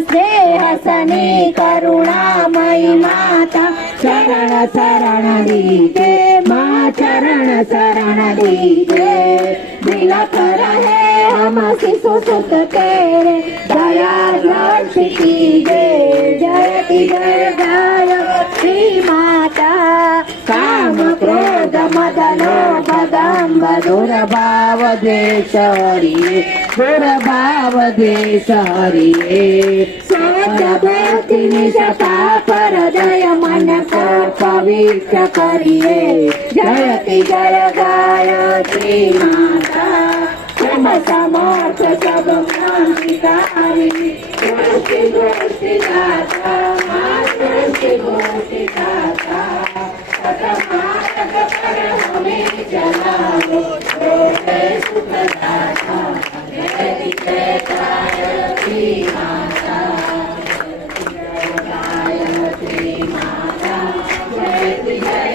स्नेहसनी करुणामयी माता शरण शरण दीजे माँ चरण शरण दीजे तिलक रहे हम शिशु सुत तेरे दया दर्श कीजे जयति जय गायत्री माता काम क्रोध मद लोभ दंभ दुर्भाव द्वेष हरिये दुर्भाव द्वेष हरिये स्वच्छ भक्ति निष्ठा पर दय मन को पवित्र करिए जयति जय गायत्री माता तुम समर्थ सब क्रांतिकारी सृष्टि गोष्ठी दाता माँ सृष्टि गोष्ठी दाता मार्ग पर हमें चलाओ रोगे सुख दाता जयति जय गायत्री माता गायत्री माता जयति जय